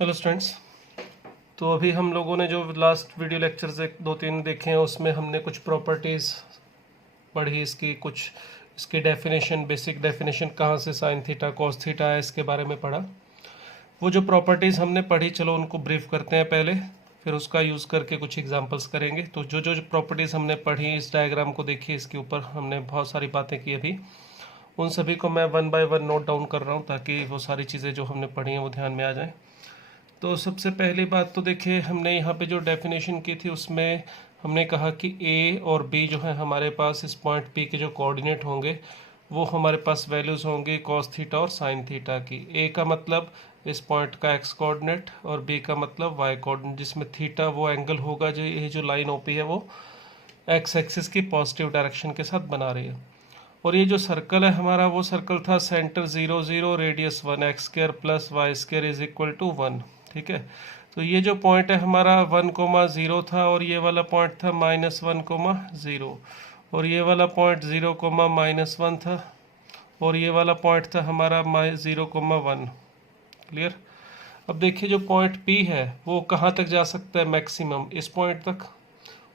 Hello students. तो अभी हम लोगों ने जो लास्ट वीडियो लेक्चर्स एक दो तीन देखे हैं उसमें हमने कुछ प्रॉपर्टीज़ पढ़ी, इसकी कुछ इसकी डेफिनेशन, बेसिक डेफिनेशन कहाँ से साइन थीटा कॉस थीटा है इसके बारे में पढ़ा। वो जो प्रॉपर्टीज़ हमने पढ़ी, चलो उनको ब्रीफ करते हैं पहले, फिर उसका यूज़ करके कुछ एग्जांपल्स करेंगे। तो जो जो प्रॉपर्टीज़ हमने पढ़ी, इस डायग्राम को देखिए, इसके ऊपर हमने बहुत सारी बातें की अभी, उन सभी को मैं one by one note down कर रहा हूँ ताकि वो सारी चीज़ें जो हमने पढ़ी हैं वो ध्यान में आ जाएँ। तो सबसे पहली बात तो देखिए, हमने यहाँ पे जो डेफिनेशन की थी उसमें हमने कहा कि ए और बी जो है हमारे पास इस पॉइंट पी के जो कोऑर्डिनेट होंगे वो हमारे पास वैल्यूज़ होंगी कॉस थीटा और साइन थीटा की। ए का मतलब इस पॉइंट का एक्स कोऑर्डिनेट और बी का मतलब वाई कोऑर्डिनेट, जिसमें थीटा वो एंगल होगा जो ये जो लाइन ओपी है वो एक्स एक्सिस की पॉजिटिव डायरेक्शन के साथ बना रही है। और ये जो सर्कल है हमारा, वो सर्कल था centre 0 0 radius 1, x square plus y square is equal to 1। ठीक है, तो ये जो पॉइंट है हमारा 1,0 था और ये वाला पॉइंट था -1,0 और ये वाला पॉइंट 0,-1 था और ये वाला पॉइंट था हमारा 0,1। क्लियर। अब देखिए जो पॉइंट P है वो कहाँ तक जा सकता है, मैक्सिमम इस पॉइंट तक।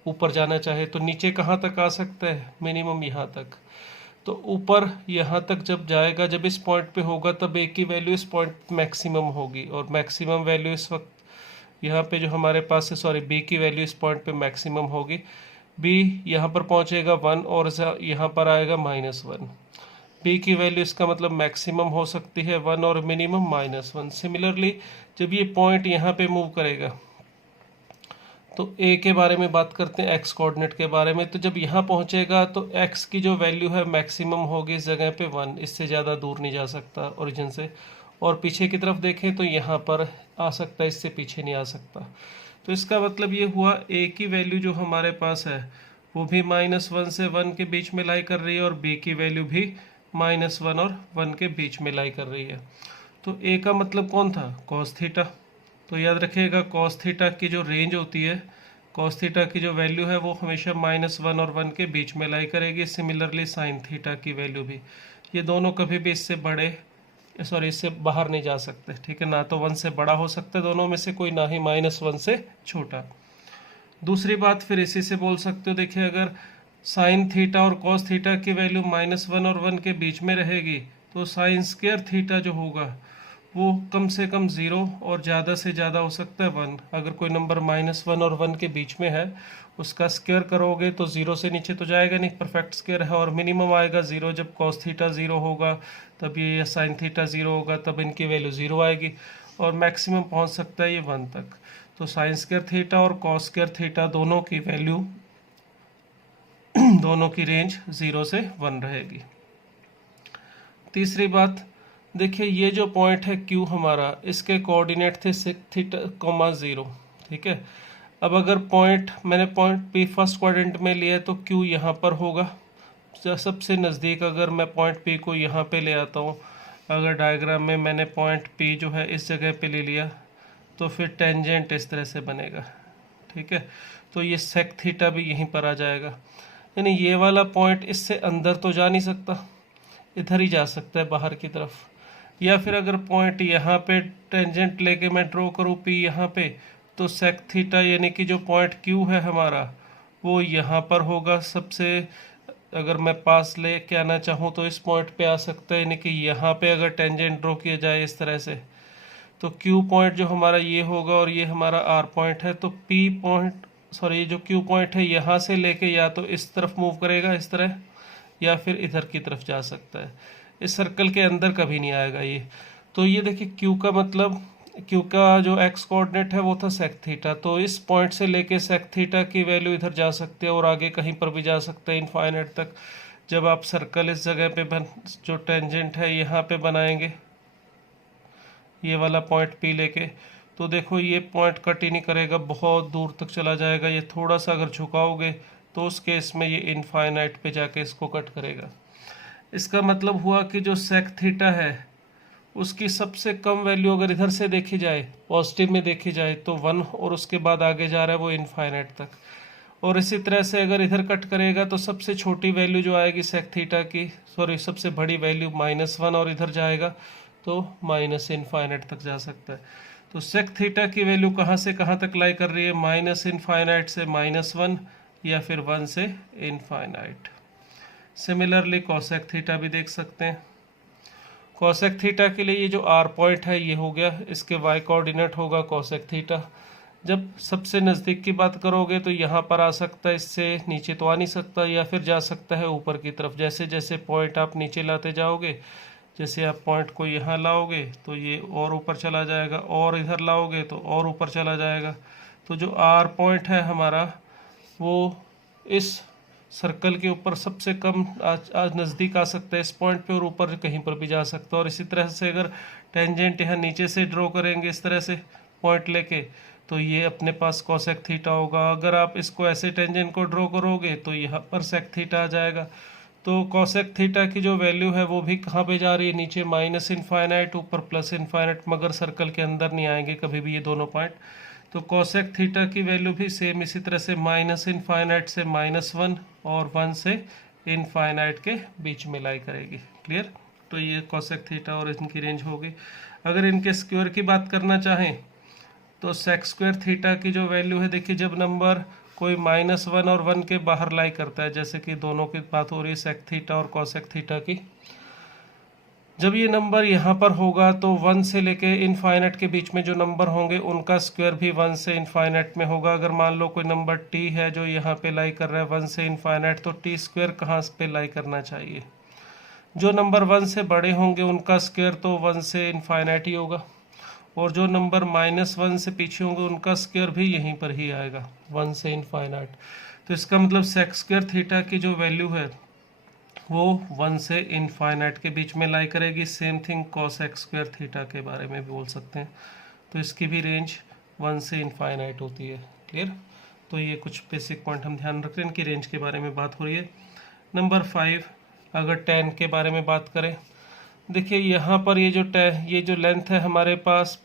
ऊपर जाना चाहे तो नीचे कहाँ तक आ सकता है, मिनिमम यहाँ तक। तो ऊपर यहाँ तक जब जाएगा, जब इस पॉइंट पे होगा, तब ए की वैल्यू इस पॉइंट मैक्सिमम होगी और मैक्सिमम वैल्यू इस वक्त यहाँ पे जो हमारे पास है, सॉरी, बी की वैल्यू इस पॉइंट पे मैक्सिमम होगी। बी यहाँ पर पहुँचेगा 1 और यहाँ पर आएगा -1। बी की वैल्यू इसका मतलब मैक्सिमम हो सकती है 1 और मिनिमम -1। सिमिलरली जब ये पॉइंट यहाँ पे मूव करेगा तो ए के बारे में बात करते हैं, एक्स कोऑर्डिनेट के बारे में। तो जब यहाँ पहुँचेगा तो एक्स की जो वैल्यू है मैक्सिमम होगी इस जगह पे 1, इससे ज़्यादा दूर नहीं जा सकता ओरिजिन से। और पीछे की तरफ देखें तो यहाँ पर आ सकता है, इससे पीछे नहीं आ सकता। तो इसका मतलब ये हुआ ए की वैल्यू जो हमारे पास है वो भी -1 से 1 के बीच में लाई कर रही है और बी की वैल्यू भी -1 और 1 के बीच में लाई कर रही है। तो ए का मतलब कौन था, कॉस थीटा। तो याद रखिएगा कॉस थीटा की जो रेंज होती है, कॉस थीटा की जो वैल्यू है वो हमेशा -1 और 1 के बीच में लाई करेगी। सिमिलरली साइन थीटा की वैल्यू भी, ये दोनों कभी भी इससे इससे बाहर नहीं जा सकते। ठीक है, ना तो 1 से बड़ा हो सकता है दोनों में से कोई, ना ही -1 से छोटा। दूसरी बात फिर इसी से बोल सकते हो, देखिए अगर साइन थीटा और कॉस थीटा की वैल्यू -1 और 1 के बीच में रहेगी तो साइन स्क्वायर थीटा जो होगा वो कम से कम 0 और ज़्यादा से ज़्यादा हो सकता है 1। अगर कोई नंबर -1 और 1 के बीच में है उसका स्क्वायर करोगे तो 0 से नीचे तो जाएगा नहीं, परफेक्ट स्क्वायर है। और मिनिमम आएगा 0, जब कॉस थीटा 0 होगा तब ये साइन थीटा 0 होगा, तब इनकी वैल्यू 0 आएगी। और मैक्सिमम पहुंच सकता है ये 1 तक। तो साइन स्क्वायर थीटा और कॉस स्क्वायर थीटा दोनों की वैल्यू दोनों की रेंज 0 से 1 रहेगी। तीसरी बात देखिए, ये जो पॉइंट है Q हमारा, इसके कोऑर्डिनेट थे θ,0। ठीक है, अब अगर मैंने पॉइंट P फर्स्ट क्वाड्रेंट में लिया तो Q यहाँ पर होगा सबसे नज़दीक। अगर मैं पॉइंट P को यहाँ पे ले आता हूँ, अगर डायग्राम में मैंने पॉइंट P जो है इस जगह पे ले लिया तो फिर टेंजेंट इस तरह से बनेगा। ठीक है, तो ये सेक थीटा भी यहीं पर आ जाएगा। यानी ये वाला पॉइंट इससे अंदर तो जा नहीं सकता, इधर ही जा सकता है बाहर की तरफ। या फिर अगर पॉइंट यहाँ पे टेंजेंट लेके मैं ड्रॉ करूँ P यहाँ पे, तो सेक थीटा यानी कि जो पॉइंट Q है हमारा वो यहाँ पर होगा सबसे। अगर मैं पास ले के आना चाहूँ तो इस पॉइंट पे आ सकता है, यानी कि यहाँ पे अगर टेंजेंट ड्रॉ किया जाए इस तरह से तो Q पॉइंट जो हमारा ये होगा और ये हमारा R पॉइंट है। तो P पॉइंट, सॉरी, ये जो Q पॉइंट है यहाँ से लेके या तो इस तरफ मूव करेगा इस तरह, या फिर इधर की तरफ जा सकता है, इस सर्कल के अंदर कभी नहीं आएगा ये। तो ये देखिए Q का मतलब, Q का जो एक्स कोऑर्डिनेट है वो था सेक थीटा, तो इस पॉइंट से लेके सेक थीटा की वैल्यू इधर जा सकती है और आगे कहीं पर भी जा सकता है इनफाइनाइट तक। जब आप सर्कल इस जगह पे जो टेंजेंट है यहाँ पे बनाएंगे ये वाला पॉइंट P लेके, तो देखो ये पॉइंट कट ही नहीं करेगा, बहुत दूर तक चला जाएगा। ये थोड़ा सा अगर झुकाओगे तो उस केस में ये इनफाइनाइट पे जाके इसको कट करेगा। इसका मतलब हुआ कि जो सेक थीटा है उसकी सबसे कम वैल्यू अगर इधर से देखी जाए, पॉजिटिव में देखी जाए, तो 1 और उसके बाद आगे जा रहा है वो इनफाइनाइट तक। और इसी तरह से अगर इधर कट करेगा तो सबसे छोटी वैल्यू जो आएगी सेक थीटा की, सॉरी सबसे बड़ी वैल्यू -1 और इधर जाएगा तो माइनस इनफाइनाइट तक जा सकता है। तो सेक थीटा की वैल्यू कहाँ से कहाँ तक लाई कर रही है, माइनस इनफाइनाइट से -1 या फिर 1 से इनफाइनाइट। सिमिलरली कोसेक थीटा भी देख सकते हैं। कोसेक थीटा के लिए ये जो आर पॉइंट है ये हो गया, इसके वाई कोऑर्डिनेट होगा कोसेक थीटा। जब सबसे नज़दीक की बात करोगे तो यहाँ पर आ सकता है, इससे नीचे तो आ नहीं सकता, या फिर जा सकता है ऊपर की तरफ। जैसे जैसे पॉइंट आप नीचे लाते जाओगे, जैसे आप पॉइंट को यहाँ लाओगे तो ये और ऊपर चला जाएगा, और इधर लाओगे तो और ऊपर चला जाएगा। तो जो आर पॉइंट है हमारा वो इस सर्कल के ऊपर सबसे कम आज नज़दीक आ सकता है इस पॉइंट पे, और ऊपर कहीं पर भी जा सकता है। और इसी तरह से अगर टेंजेंट यहाँ नीचे से ड्रॉ करेंगे इस तरह से पॉइंट लेके, तो ये अपने पास कोसेक थीटा होगा। अगर आप इसको ऐसे टेंजेंट को ड्रॉ करोगे तो यहाँ पर सेक थीटा आ जाएगा। तो कोसेक थीटा की जो वैल्यू है वो भी कहाँ पे जा रही है, नीचे माइनस इनफाइनाइट, ऊपर प्लस इनफाइनाइट, मगर सर्कल के अंदर नहीं आएंगे कभी भी ये दोनों पॉइंट। तो कोसेक थीटा की वैल्यू भी सेम इसी तरह से माइनस इनफाइनाइट से -1 और 1 से इनफाइनाइट के बीच में लाई करेगी। क्लियर। तो ये कोसेक थीटा और इनकी रेंज होगी। अगर इनके स्क्वायर की बात करना चाहें तो सेक स्क्वायर थीटा की जो वैल्यू है, देखिए जब नंबर कोई -1 और 1 के बाहर लाई करता है, जैसे कि दोनों की बात हो रही है सेक थीटा और कोसेक थीटा की, जब ये नंबर यहाँ पर होगा तो 1 से लेके इनफाइनाइट के बीच में जो नंबर होंगे उनका स्क्वायर भी 1 से इनफाइनाइट में होगा। अगर मान लो कोई नंबर t है जो यहाँ पे लाई कर रहा है 1 से इनफाइनाइट, तो टी स्क्वायर कहाँ पे लाई करना चाहिए, जो नंबर 1 से बड़े होंगे उनका स्क्वायर तो 1 से इनफाइनाइट ही होगा, और जो नंबर -1 से पीछे होंगे उनका स्क्वायर भी यहीं पर ही आएगा 1 से इनफाइनाइट। तो इसका मतलब सेक स्क्वायर थीटा की जो वैल्यू है वो 1 से इनफाइनाइट के बीच में लाई करेगी। Same thing cosec square theta के बारे में भी बोल सकते हैं। तो इसकी भी रेंज 1 से इनफाइनाइट होती है। क्लियर। तो ये कुछ बेसिक पॉइंट हम ध्यान रखते हैं, इनकी रेंज के बारे में बात हो रही है। नंबर 5, अगर tan के बारे में बात करें, देखिए यहाँ पर ये जो लेंथ है हमारे पास,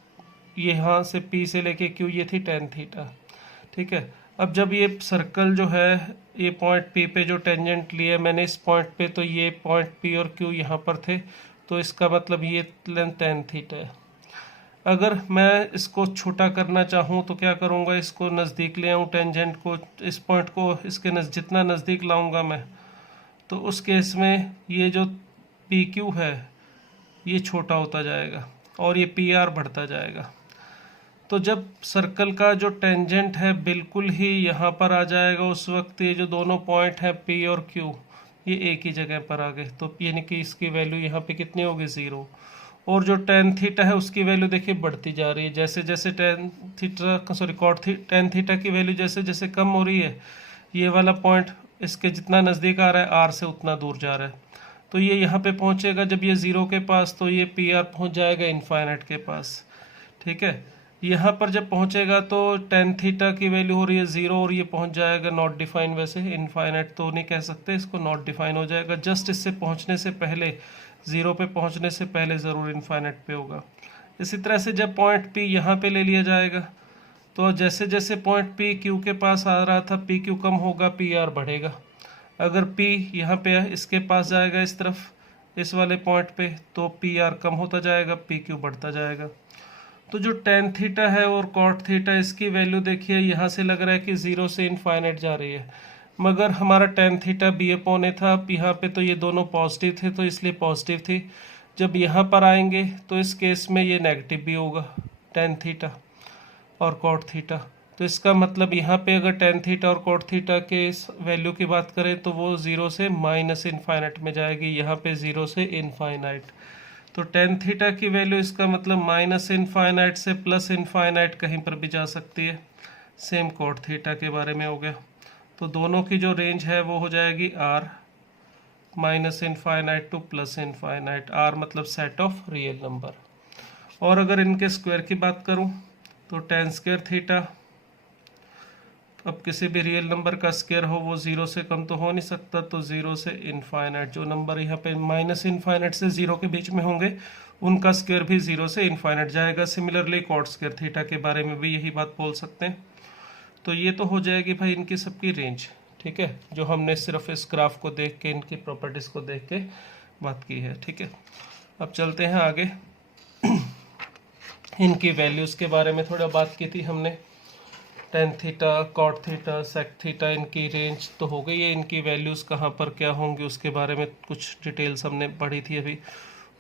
यहाँ से P से लेके Q, ये थी tan थीटा। ठीक है। अब जब ये सर्कल जो है ये पॉइंट P पे जो टेंजेंट लिया मैंने इस पॉइंट पे, तो ये पॉइंट P और Q यहाँ पर थे, तो इसका मतलब ये लेंथ tan थीटा है। अगर मैं इसको छोटा करना चाहूँ तो क्या करूँगा, इसको नज़दीक ले आऊँ टेंजेंट को, इस पॉइंट को इसके जितना नज़दीक लाऊँगा मैं, तो उस केस में ये जो PQ है ये छोटा होता जाएगा और ये PR बढ़ता जाएगा। तो जब सर्कल का जो टेंजेंट है बिल्कुल ही यहाँ पर आ जाएगा, उस वक्त ये जो दोनों पॉइंट हैं P और Q ये एक ही जगह पर आ गए, तो यानी कि इसकी वैल्यू यहाँ पे कितनी होगी, 0। और जो tan थीटा है उसकी वैल्यू देखिए बढ़ती जा रही है, जैसे जैसे tan थीटा की वैल्यू जैसे जैसे कम हो रही है, ये वाला पॉइंट इसके जितना नज़दीक आ रहा है R से उतना दूर जा रहा है। तो ये यहाँ पे पहुँचेगा जब ये 0 के पास, तो ये PR पहुँच जाएगा इनफाइनाइट के पास। ठीक है। यहाँ पर जब पहुँचेगा तो tan थीटा की वैल्यू हो रही है 0 और ये पहुँच जाएगा नॉट डिफाइन, वैसे इनफाइनाइट तो नहीं कह सकते इसको, नॉट डिफाइन हो जाएगा। जस्ट इससे पहुँचने से पहले, 0 पे पहुँचने से पहले ज़रूर इनफाइनाइट पे होगा। इसी तरह से जब पॉइंट P यहाँ पे ले लिया जाएगा, तो जैसे जैसे पॉइंट P Q के पास आ रहा था, PQ कम होगा, PR बढ़ेगा। अगर P यहाँ पे इसके पास जाएगा इस तरफ, इस वाले पॉइंट पे, तो PR कम होता जाएगा, PQ बढ़ता जाएगा। तो जो tan थीटा है और cot थीटा, इसकी वैल्यू देखिए यहाँ से लग रहा है कि 0 से इनफाइनाइट जा रही है, मगर हमारा tan थीटा B/A था यहाँ पे, तो ये दोनों पॉजिटिव थे तो इसलिए पॉजिटिव थी। जब यहाँ पर आएंगे तो इस केस में ये नेगेटिव भी होगा, tan थीटा और cot थीटा। तो इसका मतलब यहाँ पे अगर tan थीटा और cot थीटा के वैल्यू की बात करें तो वो 0 से माइनस इनफाइनाइट में जाएगी, यहाँ पे 0 से इनफाइनाइट। तो tan थीटा की वैल्यू इसका मतलब माइनस इनफाइनाइट से प्लस इनफाइनाइट कहीं पर भी जा सकती है। सेम cot थीटा के बारे में हो गया। तो दोनों की जो रेंज है वो हो जाएगी R minus infinite two plus infinite, R मतलब सेट ऑफ रियल नंबर। और अगर इनके स्क्वायर की बात करूं तो tan स्क्वायर थीटा, अब किसी भी रियल नंबर का स्क्वायर हो वो 0 से कम तो हो नहीं सकता, तो 0 से इनफाइनाइट, जो नंबर यहाँ पे माइनस इनफाइनाइट से 0 के बीच में होंगे उनका स्क्वायर भी 0 से इनफाइनाइट जाएगा। सिमिलरली cot स्क्वायर थीटा के बारे में भी यही बात बोल सकते हैं। तो ये तो हो जाएगी भाई इनकी सबकी रेंज। ठीक है, जो हमने सिर्फ इस ग्राफ को देख के, इनकी प्रॉपर्टीज़ को देख के बात की है। ठीक है, अब चलते हैं आगे। इनकी वैल्यूज़ के बारे में थोड़ा बात की थी हमने। Tan theta, cot theta, sec theta, इनकी रेंज तो हो गई है। इनकी वैल्यूज़ कहाँ पर क्या होंगी उसके बारे में कुछ डिटेल्स हमने पढ़ी थी अभी,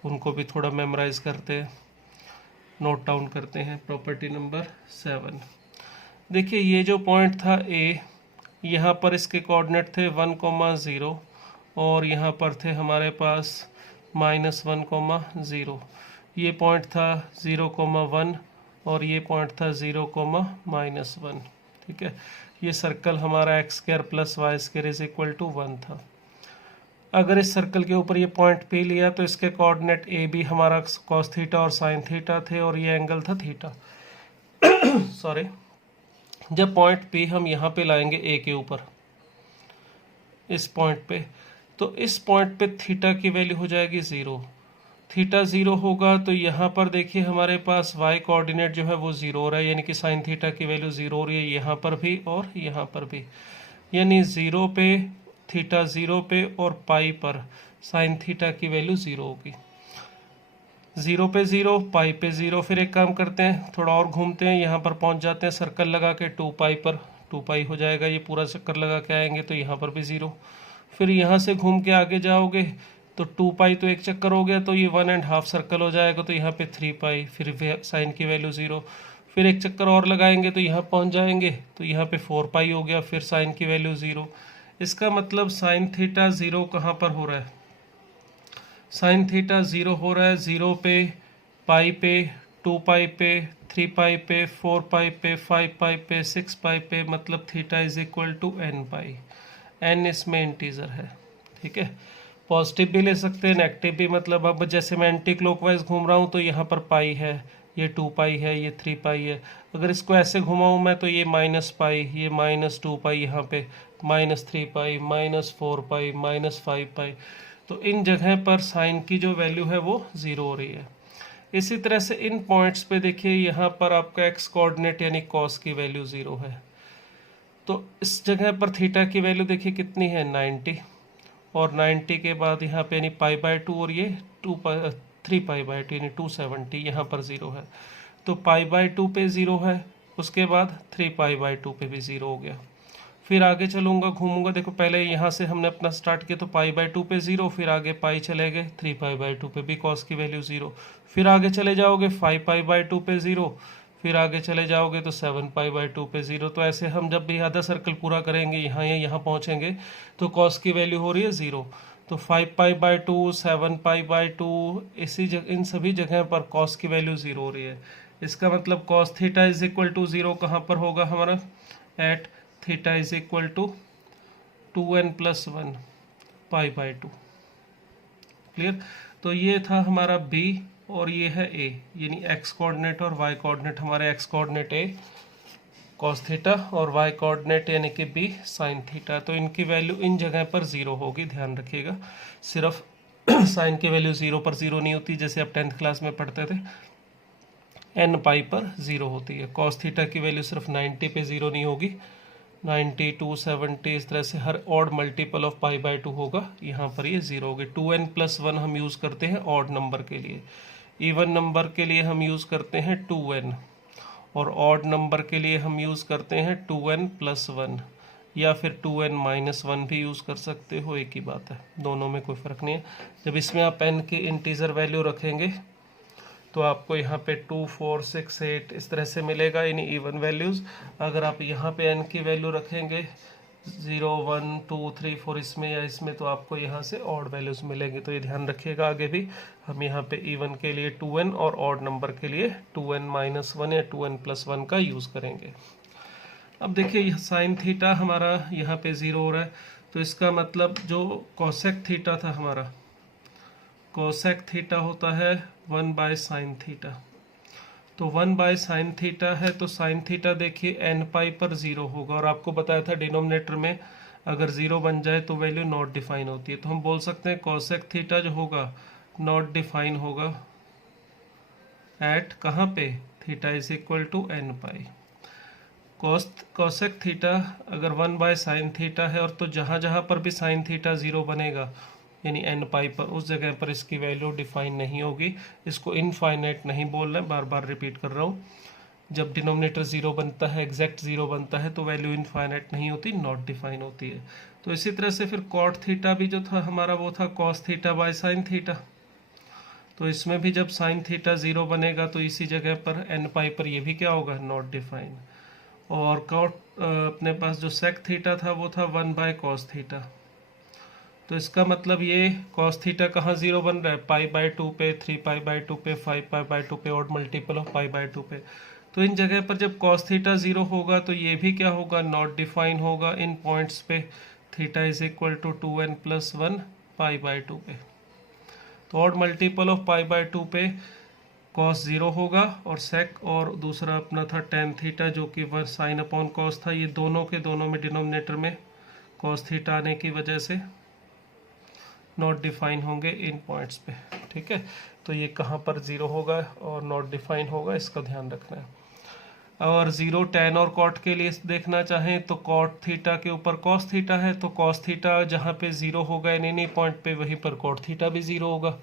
उनको भी थोड़ा मेमोराइज करते हैं, नोट डाउन करते हैं। प्रॉपर्टी नंबर 7, देखिए ये जो पॉइंट था ए, यहाँ पर इसके कोऑर्डिनेट थे 1,0 और यहाँ पर थे हमारे पास -1,0। ये पॉइंट था 0,1 और ये पॉइंट था 0,-1। ठीक है, ये सर्कल हमारा x² + y² = 1 था। अगर इस सर्कल के ऊपर ये पॉइंट P लिया तो इसके कोऑर्डिनेट ए बी हमारा cos थीटा और sin थीटा थे और ये एंगल था थीटा। सॉरी, जब पॉइंट P हम यहाँ पे लाएंगे ए के ऊपर, इस पॉइंट पे, तो इस पॉइंट पे थीटा की वैल्यू हो जाएगी 0। थीटा 0 होगा तो यहाँ पर देखिए हमारे पास y कोऑर्डिनेट जो है वो 0 हो रहा है, यानी कि साइन थीटा की वैल्यू 0 हो रही है यहाँ पर भी और यहाँ पर भी। यानी 0 पे, थीटा 0 पे और पाई पर साइन थीटा की वैल्यू 0 होगी। 0 पे 0, पाई पे 0। फिर एक काम करते हैं, थोड़ा और घूमते हैं, यहाँ पर पहुँच जाते हैं सर्कल लगा के 2 पाई पर। 2 पाई हो जाएगा, ये पूरा चक्कर लगा के आएंगे तो यहाँ पर भी 0। फिर यहाँ से घूम के आगे जाओगे तो 2 पाई तो एक चक्कर हो गया, तो ये 1.5 सर्कल हो जाएगा, तो यहाँ पे 3 पाई, फिर साइन की वैल्यू 0। फिर एक चक्कर और लगाएंगे तो यहाँ पहुँच जाएंगे, तो यहाँ पे 4 पाई हो गया, फिर साइन की वैल्यू 0। इसका मतलब साइन थीटा 0 कहाँ पर हो रहा है? साइन थीटा 0 हो रहा है 0 पे, पाई पे, 2 पाई पे, 3 पाई पे, 4 पाई पे, 5 पाई पे, 6 पाई पे, मतलब थीटा = n पाई। n इसमें इंटीजर है। ठीक है, पॉजिटिव भी ले सकते हैं, नेगेटिव भी। मतलब अब जैसे मैं एंटी क्लॉकवाइज घूम रहा हूँ तो यहाँ पर पाई है, ये 2 पाई है, ये 3 पाई है। अगर इसको ऐसे घुमाऊँ मैं तो ये माइनस पाई, ये -2 पाई, यहाँ पे -3 पाई, -4 पाई, -5 पाई। तो इन जगह पर साइन की जो वैल्यू है वो 0 हो रही है। इसी तरह से इन पॉइंट्स पे देखिए, यहाँ पर आपका x कोऑर्डिनेट यानी cos की वैल्यू 0 है, तो इस जगह पर थीटा की वैल्यू देखिए कितनी है, 90। और 90 के बाद यहाँ पे यानी π/2 और ये 3 π/2 यानी 270, यहाँ पर 0 है, तो π/2 पे 0 है, उसके बाद 3 π/2 पे भी 0 हो गया। फिर आगे चलूँगा, घूमूंगा, देखो पहले यहाँ से हमने अपना स्टार्ट किया तो π/2 पे 0, फिर आगे पाई चले गए, 3 π/2 पे भी cos की वैल्यू 0। फिर आगे चले जाओगे 5 π/2 पे 0, फिर आगे चले जाओगे तो 7 π/2 पे 0। तो ऐसे हम जब भी आधा सर्कल पूरा करेंगे, यहाँ या यहाँ पहुँचेंगे तो cos की वैल्यू हो रही है 0। तो 5 π/2, 7 π/2, इसी इन सभी जगह पर cos की वैल्यू 0 हो रही है। इसका मतलब cos थीटा = 0 कहाँ पर होगा हमारा? At theta = 2n + 1 π/2। क्लियर? तो ये था हमारा b और ये है a, यानी x कोऑर्डिनेट और y कोऑर्डिनेट। हमारे x coordinate a cos theta और y कोऑर्डिनेट यानी कि b sin थीटा। तो इनकी वैल्यू इन जगह पर 0 होगी, ध्यान रखिएगा। सिर्फ साइन की वैल्यू 0 पर 0 नहीं होती, जैसे आप 10th क्लास में पढ़ते थे, n पाई पर 0 होती है। cos थीटा की वैल्यू सिर्फ 90 पे 0 नहीं होगी, 90, 270, इस तरह से हर ऑड मल्टीपल ऑफ π/2 होगा, यहाँ पर ये 0 होगी। 2n + 1 हम यूज़ करते हैं ऑड नंबर के लिए, इवन नंबर के लिए हम यूज़ करते हैं 2n, और ऑड नंबर के लिए हम यूज़ करते हैं 2n + 1, या फिर 2n - 1 भी यूज़ कर सकते हो, एक ही बात है, दोनों में कोई फ़र्क नहीं है। जब इसमें आप n की इंटीजर वैल्यू रखेंगे तो आपको यहाँ पे 2, 4, 6, 8 इस तरह से मिलेगा, यानी इवन वैल्यूज़। अगर आप यहाँ पे n की वैल्यू रखेंगे 0, 1, 2, 3, 4 इसमें या इसमें, तो आपको यहाँ से ऑड वैल्यूज़ मिलेंगी। तो ये ध्यान रखिएगा, आगे भी हम यहाँ पे इवन के लिए 2n और ऑड नंबर के लिए 2n - 1 या 2n + 1 का यूज़ करेंगे। अब देखिए साइन थीटा हमारा यहाँ पे 0 हो रहा है, तो इसका मतलब जो कोसेक थीटा था हमारा, कोसेक थीटा होता है 1/sin थीटा। तो 1/sin थीटा है, तो साइन थीटा देखिए n पाई पर 0 होगा, और आपको बताया था डिनोमिनेटर में अगर 0 बन जाए तो वैल्यू नॉट डिफाइन होती है। तो हम बोल सकते हैं कोसेक थीटा जो होगा नॉट डिफाइन होगा एट कहाँ पे, थीटा = n पाई। कोसेक थीटा अगर 1/sin थीटा है, और तो जहाँ जहाँ पर भी साइन थीटा 0 बनेगा यानी एन पाई पर, उस जगह पर इसकी वैल्यू डिफाइन नहीं होगी। इसको इनफाइनाइट नहीं बोलना है, बार बार रिपीट कर रहा हूँ। जब डिनोमिनेटर ज़ीरो बनता है, एग्जैक्ट ज़ीरो बनता है, तो वैल्यू इनफाइनाइट नहीं होती, नॉट डिफाइन होती है। तो इसी तरह से फिर कॉट थीटा भी जो था हमारा वो था cos theta by sine theta. तो इसमें भी जब साइन थीटा ज़ीरो बनेगा तो इसी जगह पर एन पाई पर ये भी क्या होगा, नॉट डिफाइन। और कॉट अपने पास जो सेक थीटा था वो था 1/cos थीटा। तो इसका मतलब ये cos थीटा कहाँ ज़ीरो बन रहा है, π/2 पे, 3π/2 पे, 5π/2 पे, और मल्टीपल ऑफ π/2 पे। तो इन जगह पर जब cos थीटा ज़ीरो होगा तो ये भी क्या होगा, नॉट डिफाइन होगा इन पॉइंट्स पे। Theta is equal to 2n+1 π/2 पे। तो और मल्टीपल ऑफ π/2 पे कॉस ज़ीरो होगा, और सेक और दूसरा अपना था टेन थीटा जो कि वह साइन अपॉन कॉस था। ये दोनों के दोनों में डिनोमिनेटर में कॉस थीटा आने की वजह से नॉट डिफाइन होंगे इन पॉइंट्स पे। ठीक है, तो ये कहाँ पर ज़ीरो होगा और नॉट डिफाइन होगा, इसका ध्यान रखना है। और ज़ीरो टेन और कॉट के लिए देखना चाहें तो कॉट थीटा के ऊपर कॉस थीटा है, तो कॉस थीटा जहाँ पे ज़ीरो होगा इन्हीं पॉइंट पे, वहीं पर कॉट थीटा भी ज़ीरो होगा,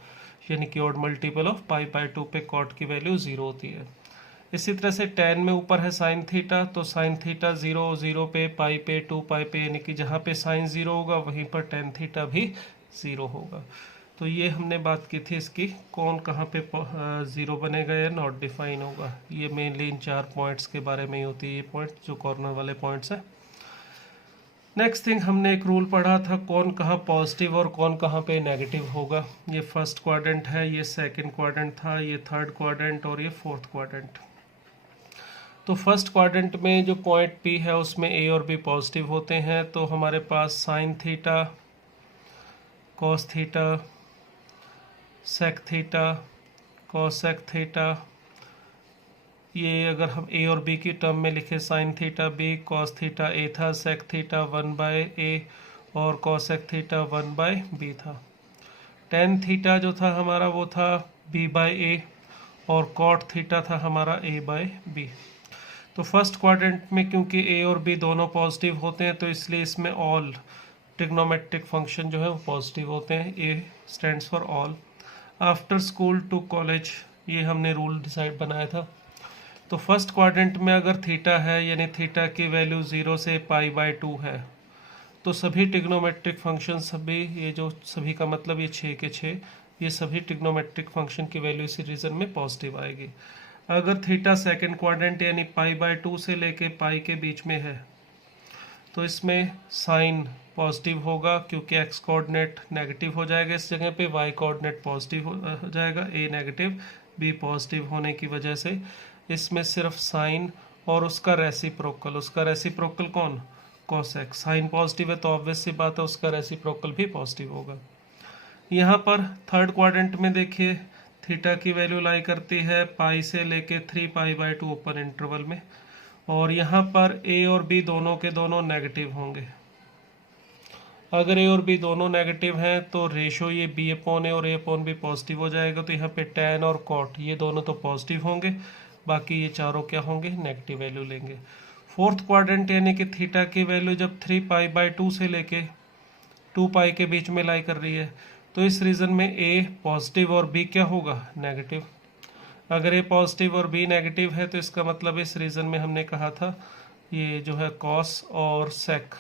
यानी कि ऑड मल्टीपल ऑफ π/2 पे कॉट की वैल्यू ज़ीरो होती है। इसी तरह से टेन में ऊपर है साइन थीटा, तो साइन थीटा ज़ीरो ज़ीरो पे, पाई पे, 2π पे, यानी कि जहाँ पे साइन ज़ीरो होगा वहीं पर टेन थीटा भी ज़ीरो होगा। तो ये हमने बात की थी इसकी, कौन कहाँ पे ज़ीरो बनेगा या नॉट डिफाइन होगा। ये मेनली इन चार पॉइंट्स के बारे में ही होती है, ये पॉइंट जो कॉर्नर वाले पॉइंट्स हैं। नेक्स्ट थिंग, हमने एक रूल पढ़ा था कौन कहाँ पॉजिटिव और कौन कहाँ पे नेगेटिव होगा। ये फर्स्ट क्वाड्रेंट है, ये सेकंड क्वाड्रेंट था, ये थर्ड क्वाड्रेंट और ये फोर्थ क्वाड्रेंट। तो फर्स्ट क्वाड्रेंट में जो पॉइंट पी है उसमें ए और बी पॉजिटिव होते हैं, तो हमारे पास sine theta, cos theta, sec theta, cosec theta, ये अगर हम ए और बी की टर्म में लिखे, sine theta B, cos theta A था, सेक थीटा 1/a और कॉसेक थीटा 1/b था। टेन थीटा जो था हमारा वो था b/a और कॉट थीटा था हमारा a/b। तो फर्स्ट क्वाड्रेंट में क्योंकि ए और बी दोनों पॉजिटिव होते हैं तो इसलिए इसमें ऑल ट्रिग्नोमेट्रिक फंक्शन जो है वो पॉजिटिव होते हैं। A stands for all. After school to college, ये हमने रूल डिसाइड बनाया था। तो फर्स्ट क्वाड्रेंट में अगर थीटा है, यानी थीटा की वैल्यू 0 से π/2 है, तो सभी ट्रिग्नोमेट्रिक फंक्शन, सभी ये जो सभी का मतलब ये 6 के 6, ये सभी ट्रिग्नोमेट्रिक फंक्शन की वैल्यू इसी रीजन में पॉजिटिव आएगी। अगर थीटा सेकंड क्वाड्रेंट यानी π/2 से लेके पाई के बीच में है, तो इसमें साइन पॉजिटिव होगा क्योंकि एक्स कोऑर्डिनेट नेगेटिव हो जाएगा इस जगह पे, वाई कोऑर्डिनेट पॉजिटिव हो जाएगा, ए नेगेटिव बी पॉजिटिव होने की वजह से इसमें सिर्फ साइन और उसका रेसिप्रोकल कौन, कोसेक। साइन पॉजिटिव है तो ऑब्वियस सी बात है उसका रेसिप्रोकल भी पॉजिटिव होगा। यहाँ पर थर्ड क्वाड्रेंट में देखिए थीटा की वैल्यू लाई करती है पाई से लेके 3π/2 ओपन इंटरवल में, और यहाँ पर ए और बी दोनों के दोनों नेगेटिव होंगे। अगर ए और बी दोनों नेगेटिव हैं तो रेशो ये b/a और a/b पॉजिटिव हो जाएगा, तो यहाँ पे tan और cot ये दोनों तो पॉजिटिव होंगे, बाकी ये चारों क्या होंगे, नेगेटिव वैल्यू लेंगे। फोर्थ क्वाड्रेंट यानी कि थीटा की वैल्यू जब 3π/2 से लेके 2π के बीच में लाई कर रही है, तो इस रीजन में a पॉजिटिव और b क्या होगा, नेगेटिव। अगर a पॉजिटिव और b नेगेटिव है तो इसका मतलब इस रीजन में हमने कहा था ये जो है कॉस और सेक,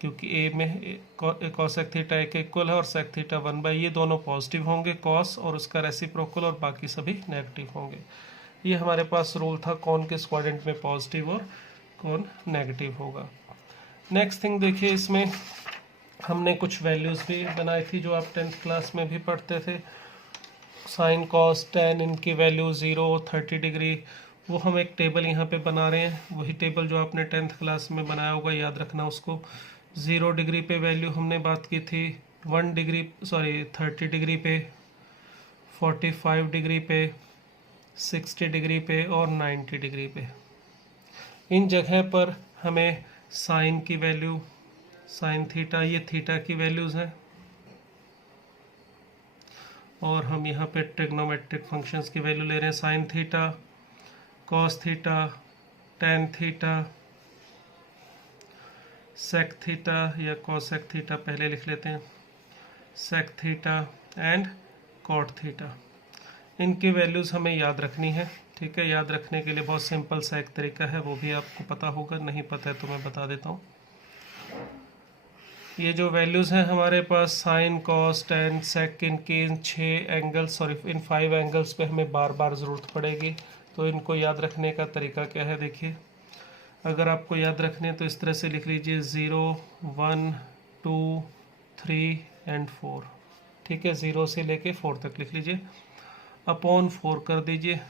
क्योंकि a में कॉसेक थीटा एक इक्वल है और सेक थीटा 1/, ये दोनों पॉजिटिव होंगे, कॉस और उसका रेसिप्रोकल, और बाकी सभी नेगेटिव होंगे। ये हमारे पास रूल था कौन किस क्वाड्रेंट में पॉजिटिव और कौन नेगेटिव होगा। नेक्स्ट थिंग देखिए, इसमें हमने कुछ वैल्यूज़ भी बनाई थी जो आप 10th क्लास में भी पढ़ते थे। साइन कॉस टेन, इनकी वैल्यू 0, 30 डिग्री, वो हम एक टेबल यहाँ पे बना रहे हैं, वही टेबल जो आपने 10th क्लास में बनाया होगा, याद रखना उसको। 0 डिग्री पे वैल्यू हमने बात की थी 30 डिग्री पे, 45 डिग्री पे, 60 डिग्री पे और 90 डिग्री पे। इन जगह पर हमें साइन की वैल्यू, साइन थीटा, ये थीटा की वैल्यूज़ हैं, और हम यहाँ पे ट्रिग्नोमेट्रिक फंक्शंस की वैल्यू ले रहे हैं। Sine theta, cos theta, tan theta, sec theta या कॉसेक थीटा पहले लिख लेते हैं, sec theta and cot theta. इनकी वैल्यूज़ हमें याद रखनी है। ठीक है, याद रखने के लिए बहुत सिंपल सा एक तरीका है, वो भी आपको पता होगा, नहीं पता है तो मैं बता देता हूँ। ये जो वैल्यूज़ हैं हमारे पास साइन कॉस टेन सेक, इनकी इन 6 एंगल्स सॉरी इन 5 एंगल्स पे हमें बार बार ज़रूरत पड़ेगी। तो इनको याद रखने का तरीका क्या है, देखिए अगर आपको याद रखने तो इस तरह से लिख लीजिए 0 1 2 3 एंड 4। ठीक है, 0 से लेके 4 तक लिख लीजिए, अपॉन 4 कर दीजिए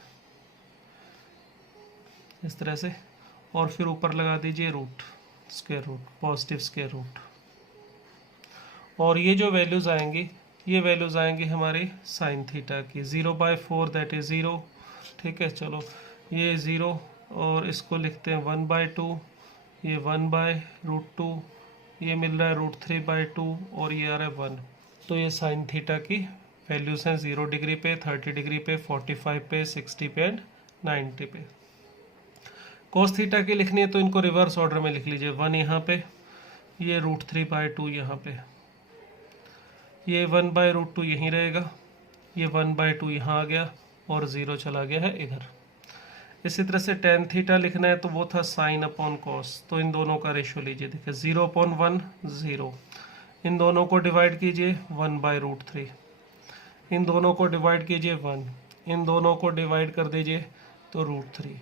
इस तरह से, और फिर ऊपर लगा दीजिए root, square root, positive square root. और ये जो वैल्यूज़ आएंगी, ये वैल्यूज़ आएंगी हमारी साइन थीटा की। 0/4 दैट इज़ 0। ठीक है, चलो ये 0 और इसको लिखते हैं 1/2, ये 1/√2, ये मिल रहा है √3/2 और ये आ रहा है 1। तो ये साइन थीटा की वैल्यूज़ हैं 0 डिग्री पे, 30 डिग्री पे, 45 पे, 60 पे एंड 90 पे। कोस थीटा की लिखनी है तो इनको रिवर्स ऑर्डर में लिख लीजिए, 1 यहाँ पे, ये √3/2 यहाँ पे, ये 1/√2 यहीं रहेगा, ये 1/2 यहाँ आ गया और 0 चला गया है इधर। इसी तरह से टेन थीटा लिखना है तो वो था साइन अपॉन कॉस, तो इन दोनों का रेशियो लीजिए, देखिए 0/1 0, इन दोनों को डिवाइड कीजिए 1/√3, इन दोनों को डिवाइड कीजिए 1, इन दोनों को डिवाइड कर दीजिए तो √3,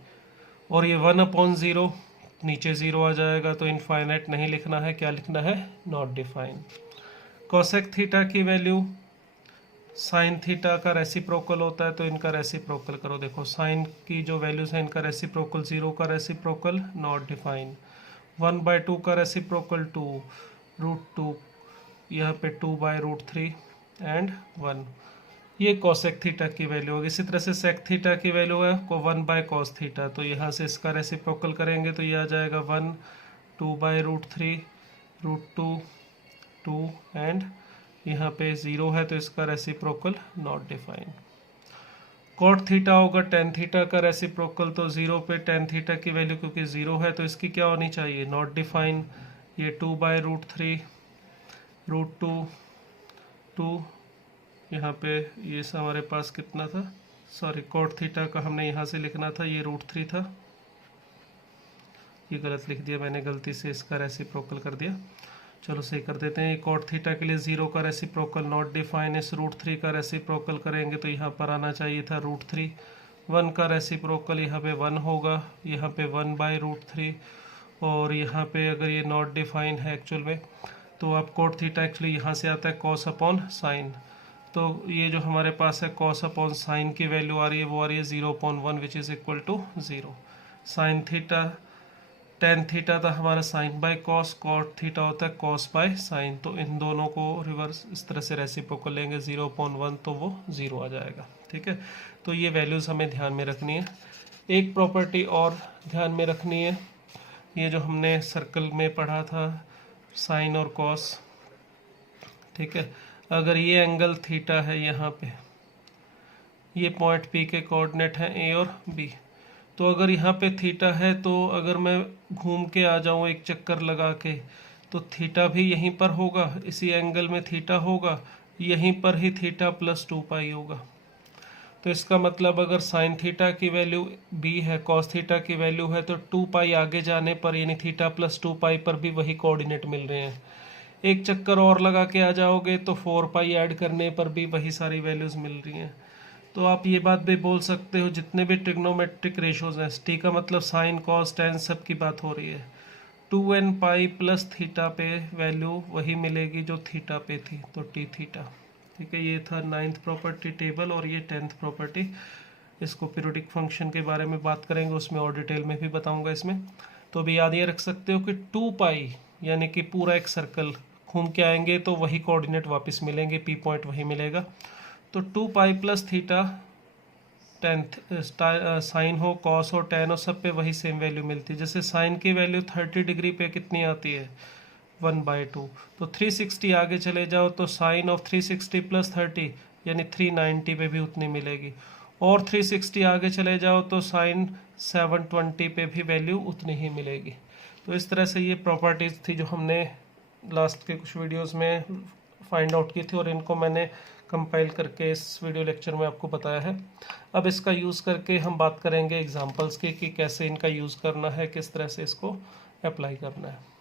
और ये 1/0 नीचे 0 आ जाएगा, तो इनफाइनाइट नहीं लिखना है, क्या लिखना है, नॉट डिफाइन। कोसेक थीटा की वैल्यू साइन थीटा का रेसिप्रोकल होता है, तो इनका रेसिप्रोकल करो, देखो साइन की जो वैल्यूज है इनका रेसिप्रोकल 0 का रेसिप्रोकल नॉट डिफाइन, 1/2 का रेसिप्रोकल 2, √2, यहाँ पे 2/√3 एंड 1। ये कोसेक थीटा की वैल्यू होगी। इसी तरह से सेक थीटा की वैल्यू है को 1/cos थीटा, तो यहाँ से इसका रेसिप्रोकल करेंगे तो ये आ जाएगा 1, 2/√3, √2, 2 एंड यहाँ पे 0 है तो इसका reciprocal not define. Cot theta होगा टेन थीटा का रेसिप्रोकल, तो 0 पे टेन थीटा की वैल्यू क्योंकि 0 है तो इसकी क्या होनी चाहिए, नॉट डिफाइन। ये 2/√3, √2, 2, यहाँ पे ये हमारे पास कितना था, सॉरी कॉट थीटा का हमने यहाँ से लिखना था, ये √3 था, ये गलत लिख दिया मैंने गलती से, इसका रेसिप्रोकल कर दिया, चलो सही कर देते हैं। कॉट थीटा के लिए 0 का रेसिप्रोकल नॉट डिफाइन, इस √3 का रेसिप्रोकल करेंगे तो यहाँ पर आना चाहिए था √3, 1 का रेसिप्रोकल यहाँ पे 1 होगा, यहाँ पे 1/√3, और यहाँ पे अगर ये नॉट डिफाइन है एक्चुअल में तो आप कॉट थीटा एक्चुअली यहाँ से आता है कॉस अपॉन साइन, तो ये जो हमारे पास है कॉस अपॉन साइन की वैल्यू आ रही है वो आ रही है 0/1 which is equal to 0। Sine theta tan theta था हमारा sine by cos, cot theta होता है कॉस बाय साइन, तो इन दोनों को रिवर्स इस तरह से रेसिप्रोकल लेंगे 0/1 तो वो 0 आ जाएगा। ठीक है, तो ये वैल्यूज़ हमें ध्यान में रखनी है। एक प्रॉपर्टी और ध्यान में रखनी है, ये जो हमने सर्कल में पढ़ा था साइन और कॉस। ठीक है, अगर ये एंगल थीटा है यहाँ पे, ये पॉइंट पी के कोऑर्डिनेट हैं ए और बी, तो अगर यहाँ पे थीटा है तो अगर मैं घूम के आ जाऊँ एक चक्कर लगा के तो थीटा भी यहीं पर होगा, इसी एंगल में थीटा होगा, यहीं पर ही थीटा +2π होगा। तो इसका मतलब अगर साइन थीटा की वैल्यू b है, कॉस थीटा की वैल्यू है, तो 2π आगे जाने पर यानी थीटा +2π पर भी वही कोऑर्डिनेट मिल रहे हैं। एक चक्कर और लगा के आ जाओगे तो 4π ऐड करने पर भी वही सारी वैल्यूज़ मिल रही हैं। तो आप ये बात भी बोल सकते हो जितने भी ट्रिग्नोमेट्रिक रेशोज हैं, टी का मतलब साइन कॉस टेन सब की बात हो रही है, 2nπ प्लस थीटा पे वैल्यू वही मिलेगी जो थीटा पे थी, तो टी थीटा। ठीक है, ये था 9th प्रॉपर्टी टेबल और ये 10th प्रॉपर्टी। इसको पीरियोडिक फंक्शन के बारे में बात करेंगे, उसमें और डिटेल में भी बताऊंगा इसमें। तो अभी याद ये रख सकते हो कि 2π यानी कि पूरा एक सर्कल घूम के आएंगे तो वही कोऑर्डिनेट वापस मिलेंगे, पी पॉइंट वही मिलेगा, तो 2π प्लस थीटा टेंथ साइन हो कॉस हो टेन हो सब पे वही सेम वैल्यू मिलती है। जैसे साइन की वैल्यू 30 डिग्री पे कितनी आती है 1/2, तो 360 आगे चले जाओ तो साइन ऑफ 360 प्लस 30 यानी 390 पे भी उतनी मिलेगी, और 360 आगे चले जाओ तो साइन 720 पे भी वैल्यू उतनी ही मिलेगी। तो इस तरह से ये प्रॉपर्टीज़ थी जो हमने लास्ट के कुछ वीडियोस में फाइंड आउट की थी और इनको मैंने कंपाइल करके इस वीडियो लेक्चर में आपको बताया है। अब इसका यूज़ करके हम बात करेंगे एग्जांपल्स की कि कैसे इनका यूज़ करना है, किस तरह से इसको अप्लाई करना है।